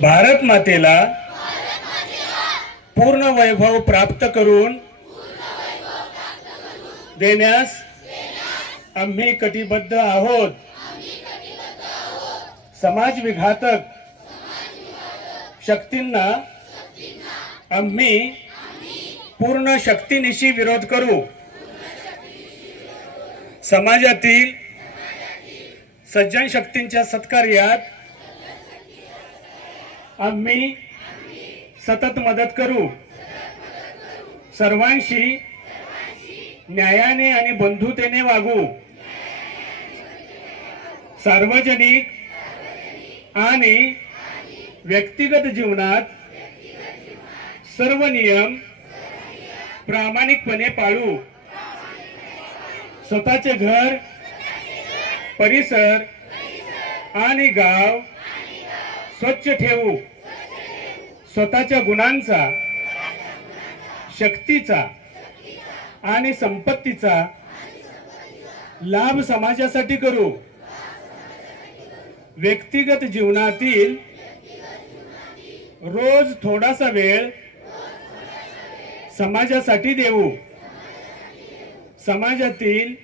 भारत मातेला पूर्ण वैभव प्राप्त करून देण्यास आम्ही कटिबद्ध आहोत. समाज विघातक शक्तींना आम्ही पूर्ण शक्तीनिशी विरोध करू. समाजातील सज्जन शक्तींच्या सत्कार्यात आम्ही सतत मदत करू. सर्वांशी न्यायाने आणि बंधुतेने वागू. सार्वजनिक आणि व्यक्तिगत जीवनात सर्व नियम प्रामाणिकपणे पाळू. स्वतःचे घर परिसर आणि गाव स्वच्छ ठेवू. स्वतःच्या गुणांचा शक्तीचा आणि संपत्तीचा लाभ समाजासाठी करू. व्यक्तिगत जीवनातील रोज थोडासा वेळ समाजासाठी देऊ. समाजातील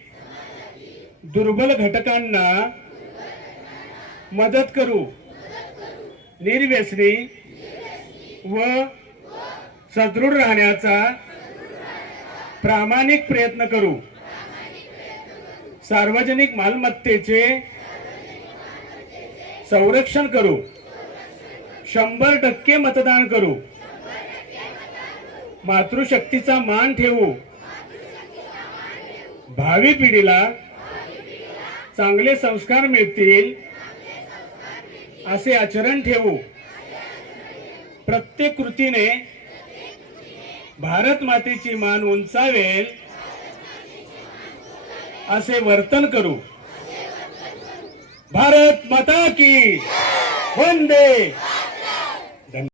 दुर्बल घटकांना मदत करू. निर्व्यसनी व सदृढ राहण्याचा प्रामाणिक प्रयत्न करू. सार्वजनिक मालमत्तेचे संरक्षण करू. शंभर टक्के मतदान करू. मातृशक्तीचा मान ठेवू. भावी पिढीला चांगले संस्कार मिळतील असे आचरण ठेवू. प्रत्येक कृतीने भारत मातेची मान उंचावेल असे वर्तन करू. भारत माता की वंदे